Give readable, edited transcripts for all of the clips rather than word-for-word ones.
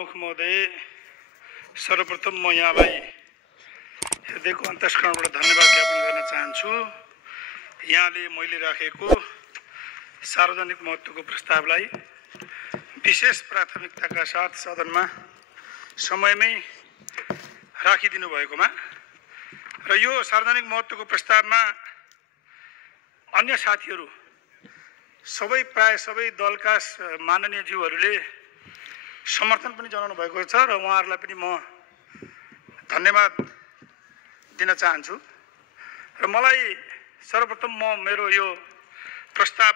प्रमुख महोदय, सर्वप्रथम म यहाँलाई हृदयको अन्तस्करणबाट धन्यवाद ज्ञापन गर्न चाहन्छु। यहाँले मैले राखेको सार्वजनिक महत्त्वको प्रस्तावलाई विशेष प्राथमिकताका साथ सदनमा समयमै राखिदिनु भएकोमा र यो सार्वजनिक महत्त्वको प्रस्तावमा अन्य साथीहरू प्राय सबै दलका माननीय ज्यूहरूले समर्थन पनि जनाउनु भएको छ र उहाँहरूलाई पनि म धन्यवाद दिन चाहन्छु। र मलाई सर्वप्रथम मेरो यो प्रस्ताव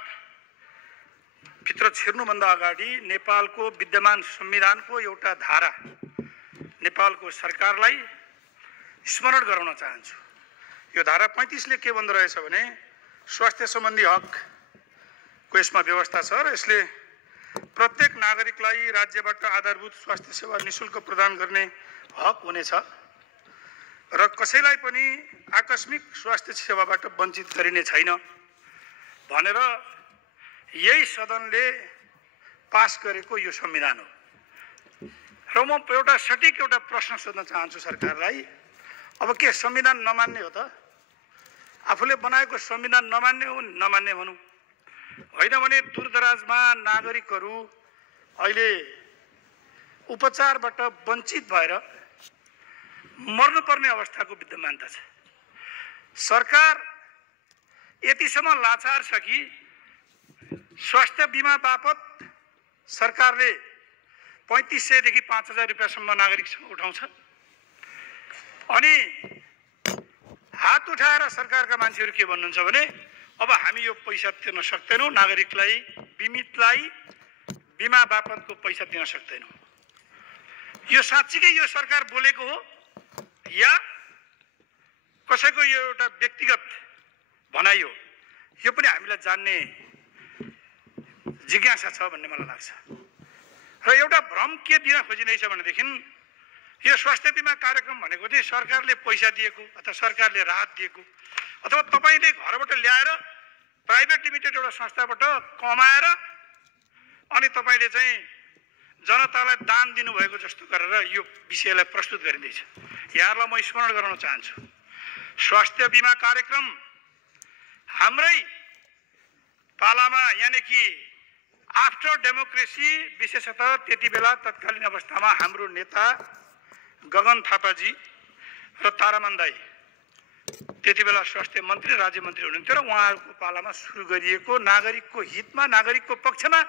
भित्र छिर्नुभन्दा अगाडि नेपालको विद्यमान संविधानको एउटा धारा नेपालको सरकारलाई स्मरण गराउन चाहन्छु। यो धारा 35 ले के भन्दो रहेछ भने स्वास्थ्य सम्बन्धी हकको यसमा व्यवस्था छ र यसले प्रत्येक नागरिकलाई राज्यबाट आधारभूत स्वास्थ्य सेवा निशुल्क प्रदान गर्ने हक हुनेछ र कसैलाई पनि आकस्मिक स्वास्थ्य सेवाबाट वञ्चित गरिने छैन भनेर यही सदनले पास गरेको यो संविधान हो। र म एउटा सटिक प्रश्न सोध्न चाहन्छु सरकारलाई, अब के संविधान नमान्ने हो त? आफूले बनाएको संविधान नमान्ने भनौँ, होइन भने दूरदराजमा नागरिकहरू अहिले उपचारबाट वञ्चित भएर मर्नुपर्ने अवस्थाको विद्यमानता छ। सरकार यतिसम्म लाचार छ कि स्वास्थ्य बिमा बापत सरकारले 3500 देखि 5000 रुपियाँसम्म नागरिकसँग उठाउँछ। अनि हात उठाएर सरकारका मान्छेहरू के भन्नुहुन्छ भने अब हामी यो पैसा तिर्न सक्दैनौँ, नागरिकलाई बिमितलाई बिमा बापतको पैसा दिन सक्दैनौँ। यो साँच्चीकै यो सरकार बोलेको हो या कसैको यो एउटा व्यक्तिगत भनाइ हो? यो पनि हामीलाई जान्ने जिज्ञासा छ भन्ने मलाई लाग्छ। र एउटा भ्रम के दिन खोजिँदैछ भनेदेखि यो स्वास्थ्य बिमा कार्यक्रम भनेको चाहिँ सरकारले पैसा दिएको अथवा सरकारले राहत दिएको अथवा तपाईँले घरबाट ल्याएर प्राइभेट लिमिटेड एउटा संस्थाबाट कमाएर अनि तपाईँले चाहिँ जनतालाई दान दिनुभएको जस्तो गरेर यो विषयलाई प्रस्तुत गरिँदैछ। यहाँलाई म स्मरण गराउन चाहन्छु, स्वास्थ्य बिमा कार्यक्रम हाम्रै पालामा यानि कि आफ्टर डेमोक्रेसी विशेषतः त्यति बेला तत्कालीन अवस्थामा हाम्रो नेता गगन थापाजी र तारामान दाई त्यति बेला स्वास्थ्य मन्त्री राज्य मन्त्री हुनुहुन्थ्यो र उहाँहरूको पालामा सुरु गरिएको नागरिकको हितमा नागरिकको पक्षमा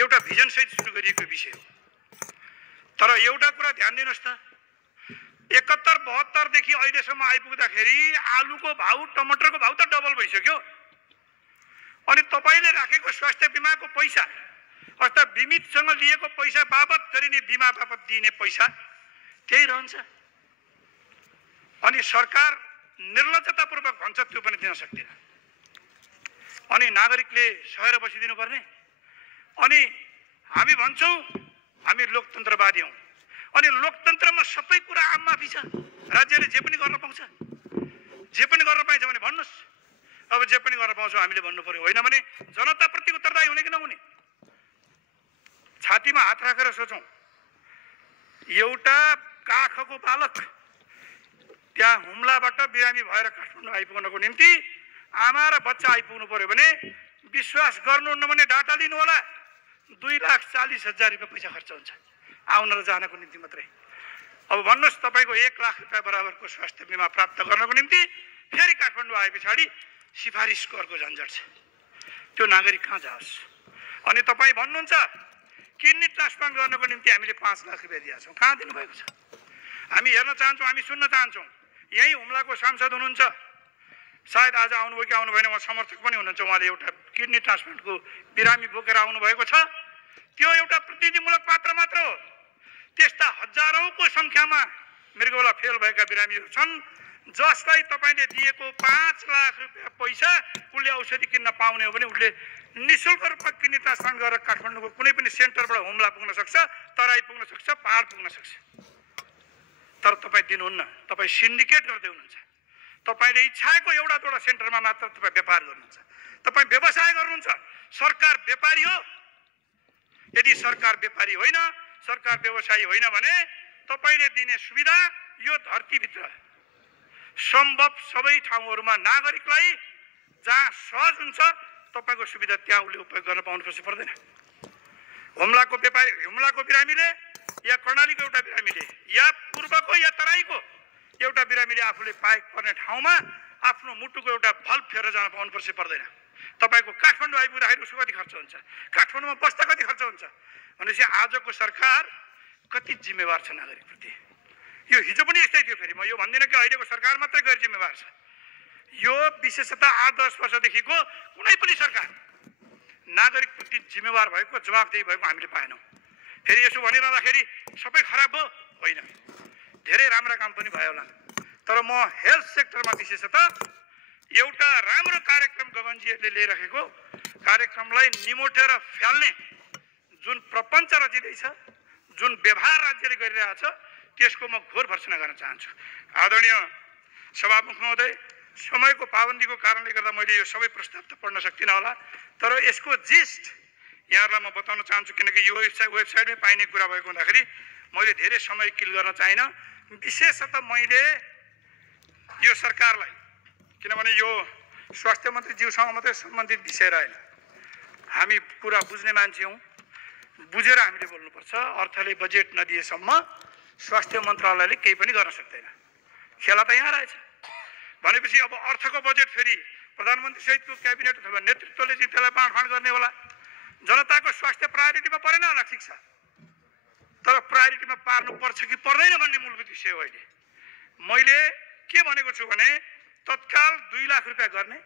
एउटा भिजनसहित सुरु गरिएको विषय हो। तर एउटा कुरा ध्यान दिनुहोस् त, 71-72 देखि अहिलेसम्म आइपुग्दाखेरि आलुको भाउ टमाटरको भाउ त डबल भइसक्यो। अनि तपाईँले राखेको स्वास्थ्य बिमाको पैसा अर्थात् बिमितसँग लिएको पैसा बापत गरिने बिमा बापत दिने पैसा त्यही रहन्छ। अनि सरकार निर्लज्जतापूर्वक भन्छ त्यो पनि दिन सक्दैन। अनि नागरिकले सहेर बसिदिनु पर्ने। अनि हामी भन्छौँ हामी लोकतन्त्रवादी हौँ, अनि लोकतन्त्रमा सबै कुरा आम माफी छ। राज्यले जे पनि गर्न पाउँछ, जे पनि गर्न पाइन्छ भने भन्नुहोस्। अब जे पनि गर्न पाउँछौँ हामीले भन्नु पर्यो, होइन भने जनताप्रति उत्तरदायी हुने कि नहुने? छातीमा हात राखेर सोचौँ, एउटा काखको बालक त्यहाँ हुम्लाबाट बिरामी भएर काठमाडौँ आइपुग्नको निम्ति आमा र बच्चा आइपुग्नु पर्यो भने विश्वास गर्नुहुन्न भने डाटा लिनु होला, 2,40,000 रुपियाँ पैसा खर्च हुन्छ आउन र जानको निम्ति मात्रै। अब भन्नुहोस् तपाईँको 1 लाख रुपियाँ बराबरको स्वास्थ्य बिमा प्राप्त गर्नको निम्ति फेरि काठमाडौँ आए पछाडि सिफारिस करको झन्झट छ, त्यो नागरिक कहाँ जाओस्? अनि तपाईँ भन्नुहुन्छ किडनी ट्रान्सप्लान्ट गर्नको निम्ति हामीले 5 लाख रुपियाँ दिएका छौँ, कहाँ दिनुभएको छ? हामी हेर्न चाहन्छौँ, हामी सुन्न चाहन्छौँ। यही हुम्लाको सांसद हुनुहुन्छ, सायद आज आउनुभयो कि आउनु भएन, उहाँ समर्थक पनि हुनुहुन्छ, उहाँले एउटा किडनी ट्रान्सप्लान्टको बिरामी बोकेर आउनुभएको छ। त्यो एउटा प्रतिनिधिमूलक पात्र मात्र हो। त्यस्ता हजारौँको सङ्ख्यामा मृगौला फेल भएका बिरामीहरू छन् जसलाई तपाईँले दिएको 5 लाख रुपियाँ पैसा उसले औषधि किन्न पाउने हो भने उसले निःशुल्क रूपमा किडनी ट्रान्सप्लान्ट गरेर काठमाडौँको कुनै पनि सेन्टरबाट हुम्ला पुग्न सक्छ, तराई पुग्न सक्छ, पहाड पुग्न सक्छ। तर तपाईँ दिनुहुन्न, तपाईँ सिन्डिकेट गर्दै हुनुहुन्छ। तपाईँले इच्छाएको एउटा दुईवटा सेन्टरमा मात्र तपाईँ व्यापार गर्नुहुन्छ, तपाईँ व्यवसाय गर्नुहुन्छ। सरकार व्यापारी हो? यदि सरकार व्यापारी होइन, सरकार व्यवसायी होइन भने तपाईले दिने सुविधा यो धरतीभित्र सम्भव सबै ठाउँहरूमा नागरिकलाई जहाँ सहज हुन्छ तपाईको सुविधा त्यहाँ उसले उपयोग गर्न पाउनुपर्छ पर्दैन। हुम्लाको बिरामीले या कर्णालीको एउटा बिरामीले या पूर्वको या तराईको एउटा बिरामीले आफूले पाएको पर्ने ठाउँमा आफ्नो मुटुको एउटा भल्भ फेरेर जान पाउनुपर्छ पर्दैन। तपाईको काठमाडौँ आइपुग्दाखेरि उसको कति खर्च हुन्छ, काठमाडौँमा बस्दा कति खर्च हुन्छ भनेपछि आजको सरकार कति जिम्मेवार छ नागरिकप्रति। यो हिजो पनि यस्तै थियो। फेरि म यो भन्दिनँ कि अहिलेको सरकार मात्रै गैर जिम्मेवार छ। यो विशेषतः 8-10 वर्षदेखिको कुनै पनि सरकार नागरिकप्रति जिम्मेवार भएको जवाफदेही भएको हामीले पाएनौँ। फेरि यसो भनिरहँदाखेरि सबै खराब भयो होइन, धेरै राम्रा काम पनि भयो होला। तर म हेल्थ सेक्टरमा विशेषतः एउटा राम्रो कार्यक्रम गगनजीहरूले लिइरहेको कार्यक्रमलाई निमोटेर फ्याल्ने जुन प्रपञ्च रचिँदैछ, जुन व्यवहार राज्यले गरिरहेको छ त्यसको म घोर भर्त्सना गर्न चाहन्छु। आदरणीय सभामुख महोदय, समयको पाबन्दीको कारणले गर्दा मैले यो सबै प्रस्ताव त पढ्न सक्दिनँ होला, तर यसको जिस्ट यहाँहरूलाई म बताउन चाहन्छु किनकि यो वेबसाइटमै पाइने कुरा भएको हुँदाखेरि मैले धेरै समय किल गर्न चाहिनँ। विशेषतः मैले यो सरकारलाई, किनभने यो स्वास्थ्य मन्त्रीज्यूसँग मात्रै सम्बन्धित विषय रहेन, हामी कुरा बुझ्ने मान्छे हौँ, बुझेर हामीले बोल्नुपर्छ। अर्थले बजेट नदिएसम्म स्वास्थ्य मन्त्रालयले केही पनि गर्न सक्दैन। खेला त यहाँ रहेछ भनेपछि अब अर्थको बजेट फेरि प्रधानमन्त्री सहितको क्याबिनेट अथवा नेतृत्वले चाहिँ त्यसलाई बाँडफाँड गर्ने होला। जनताको स्वास्थ्य प्रायोरिटीमा परेन होला, ठिक छ, तर प्रायोरिटीमा पार्नु पर्छ कि पर्दैन भन्ने मूलभूत विषय हो। अहिले मैले के भनेको छु भने तत्काल 2 लाख रुपियाँ गर्ने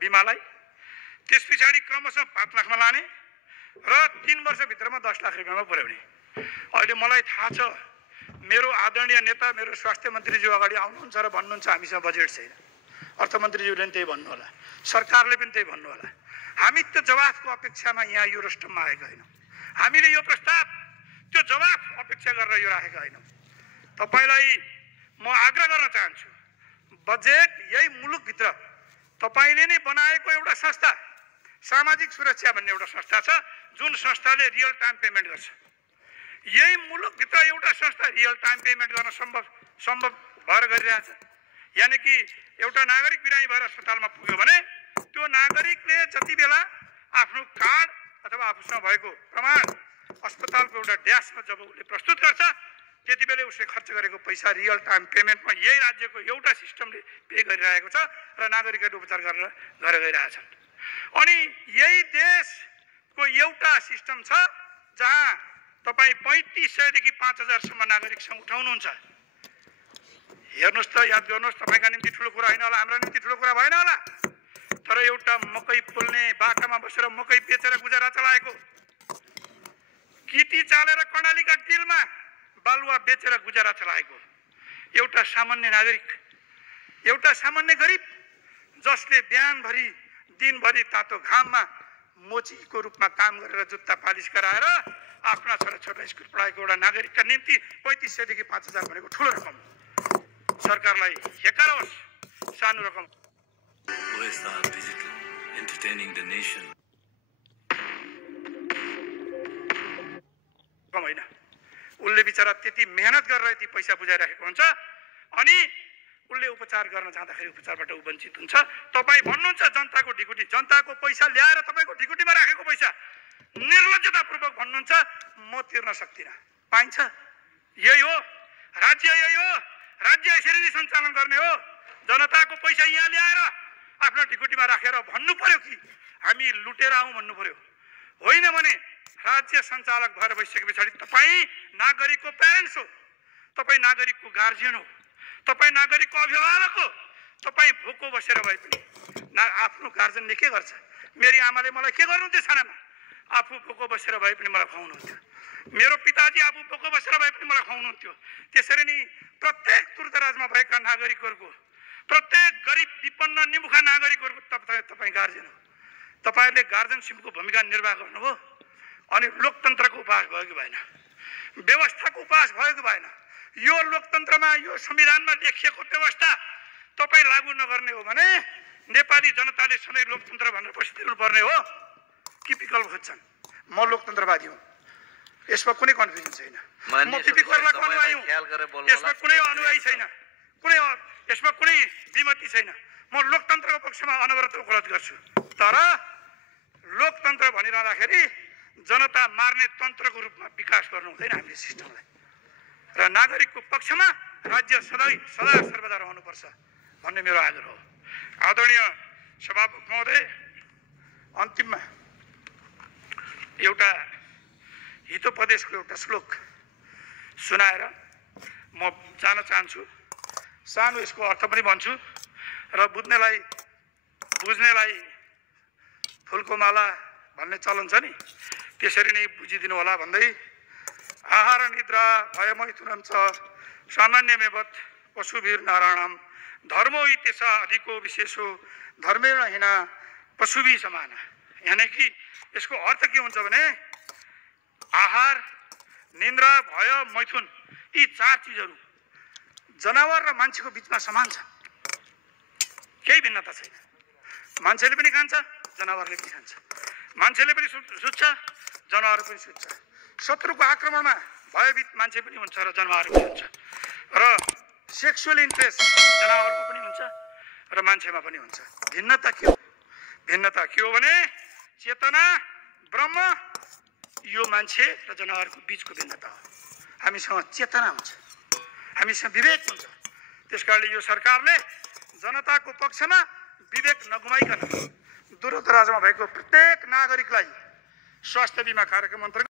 बिमालाई, त्यस पछाडि क्रमशः 5 लाखमा लाने र 3 वर्षभित्रमा 10 लाख रुपियाँमा पुर्याउने। अहिले मलाई थाहा छ मेरो आदरणीय नेता मेरो स्वास्थ्य मन्त्रीज्यू अगाडि आउनुहुन्छ र भन्नुहुन्छ हामीसँग बजेट छैन। अर्थमन्त्रीज्यूले पनि त्यही भन्नु होला, सरकारले पनि त्यही भन्नु होला। हामी त्यो जवाफको अपेक्षामा यहाँ यो रोस्टममा आएका होइनौँ। हामीले यो प्रस्ताव त्यो जवाफ अपेक्षा गरेर यो राखेका होइनौँ। तपाईलाई म आग्रह गर्न चाहन्छु, बजेट यही मुलुकभित्र तपाईले नै बनाएको एउटा संस्था सामाजिक सुरक्षा भन्ने एउटा संस्था छ जुन संस्थाले रियल टाइम पेमेन्ट गर्छ। यही मुलुकभित्र एउटा संस्था रियल टाइम पेमेन्ट गर्न सम्भव भएर गरिरहेछ। यानि कि एउटा नागरिक बिरामी भएर अस्पतालमा पुग्यो भने त्यो नागरिकले जति बेला आफ्नो कार्ड अथवा आफूसँग भएको प्रमाण अस्पतालको एउटा ड्यासमा जब उसले प्रस्तुत गर्छ त्यति बेला उसले खर्च गरेको पैसा रियल टाइम पेमेन्टमा यही राज्यको एउटा सिस्टमले पे गरिरहेको छ र नागरिकहरूले उपचार गरेर घर गइरहेछन्। अनि यही देशको एउटा सिस्टम छ जहाँ तपाईँ 3500 देखि 5000 नागरिकसँग उठाउनुहुन्छ। हेर्नुहोस् त, याद गर्नुहोस्, तपाईँका निम्ति ठुलो कुरा होइन होला, हाम्रो निम्ति ठुलो कुरा भएन होला, तर एउटा मकै पोल्ने बाटामा बसेर मकै बेचेर गुजारा चलाएको, किटी चालेर कर्णालीका डिलमा बालुवा बेचेर गुजारा चलाएको एउटा सामान्य नागरिक, एउटा सामान्य गरिब जसले बिहानभरि दिनभरि तातो घाममा मोचीको रूपमा काम गरेर जुत्ता पालिस गराएर आफ्ना छोराछोरीलाई स्कुल पढाएको एउटा नागरिकका निम्ति 3500 देखि 5000 भनेको ठुलो रकम। सरकारलाई हेकारोस्, सानो रकम होइन। उसले बिचरा त्यति मेहनत गरेर यति पैसा बुझाइराखेको हुन्छ अनि उसले उपचार गर्न जाँदाखेरि उपचारबाट ऊ वञ्चित हुन्छ। तपाईँ भन्नुहुन्छ जनताको ढिकुटी, जनताको पैसा ल्याएर तपाईँको ढिकुटीमा राखेको पैसा निर्लज्जतापूर्वक भन्नुहुन्छ म तिर्न सक्दिनँ। पाइन्छ? यही हो राज्य, यही हो राज्य, यसरी नै सञ्चालन गर्ने हो। जनताको पैसा यहाँ ल्याएर आफ्नो ढिकुटीमा राखेर भन्नु पर्यो कि हामी लुटेर आउँ भन्नु पर्यो, होइन भने राज्य सञ्चालक भएर बसिसके पछाडि तपाईँ नागरिकको प्यारेन्ट्स हो, तपाईँ नागरिकको गार्जियन हो, तपाईँ नागरिकको अभिभावक हो। तपाईँ भोको बसेर भए पनि आफ्नो गार्जियनले के गर्छ? मेरी आमाले मलाई के गर्नुहुन्थ्यो सानामा? आफू भोको बसेर भए पनि मलाई खुवाउनुहुन्थ्यो, मेरो पिताजी आफू भोको बसेर भए पनि मलाई खुवाउनुहुन्थ्यो। त्यसरी नै प्रत्येक दूरदराजमा भएका नागरिकहरूको, प्रत्येक गरिब विपन्न निमुखा नागरिकहरूको तपाईँ गार्जियन हो। तपाईँहरूले गार्जियनसिपको भूमिका निर्वाह गर्नुभयो अनि लोकतन्त्रको उपहास भयो कि भएन? व्यवस्थाको उपहास भयो कि भएन? यो लोकतन्त्रमा, यो संविधानमा लेखिएको व्यवस्था तपाईँ लागू नगर्ने हो भने नेपाली जनताले सधैँ लोकतन्त्र भनेर पछि तिर्नुपर्ने हो कि विकल्प खोज्छन्? म लोकतन्त्रवादी हुँ, यसमा कुनै कन्फ्युजन छैन। म मान्य पिपी कोइरालाको अनुयायी हुँ, ख्याल गरेर बोल्नु यसमा होला। कुनै अनुयायी छैन, यसमा कुनै विमति छैन। म लोकतन्त्रको पक्षमा अनवरत उपलब्ध गर्छु, तर लोकतन्त्र भनिरहँदाखेरि जनता मार्ने तन्त्रको रूपमा विकास गर्नु हुँदैन हामीले सिस्टमलाई। र नागरिकको पक्षमा राज्य सदा सर्वदा रहनुपर्छ भन्ने मेरो आग्रह हो। आदरणीय सभामुख महोदय, अन्तिममा एउटा हितोपदेशको एउटा श्लोक सुनाएर म जान चाहन्छु। सानो यसको अर्थ पनि भन्छु र बुझ्नेलाई फुलको माला भन्ने चलन छ नि, त्यसरी नै बुझिदिनु होला भन्दै आहार निद्रा भयमैथुनं च सामान्यमेवत् पशुभिर नारायणम धर्मो इत्येष अधिको विशेषो धर्मेण हिना पशुभि समान। यानी कि यसको अर्थ के हुन्छ भने आहार, निन्द्रा, भय, मैथुन यी चार चिजहरू जनावर र मान्छेको बिचमा समान छ, केही भिन्नता छैन। मान्छेले पनि खान्छ, जनावरले पनि खान्छ, मान्छेले पनि सुत्छ, जनावर पनि सुत्छ। शत्रुको आक्रमणमा भयभीत मान्छे पनि हुन्छ र जनावर पनि हुन्छ, र सेक्सुअल इन्ट्रेस्ट जनावरमा पनि हुन्छ र मान्छेमा पनि हुन्छ। भिन्नता के हो? भिन्नता के हो भने चेतना, ब्रह्म, यो मान्छे र जनावरको बिचको भिन्नता हो। हामीसँग चेतना हुन्छ, हामीसँग विवेक हुन्छ। त्यसकारणले यो सरकारले जनताको पक्षमा विवेक नगुमाइकन दूरदराजमा भएको प्रत्येक नागरिकलाई स्वास्थ्य बिमा कार्यक्रम अन्तर्गत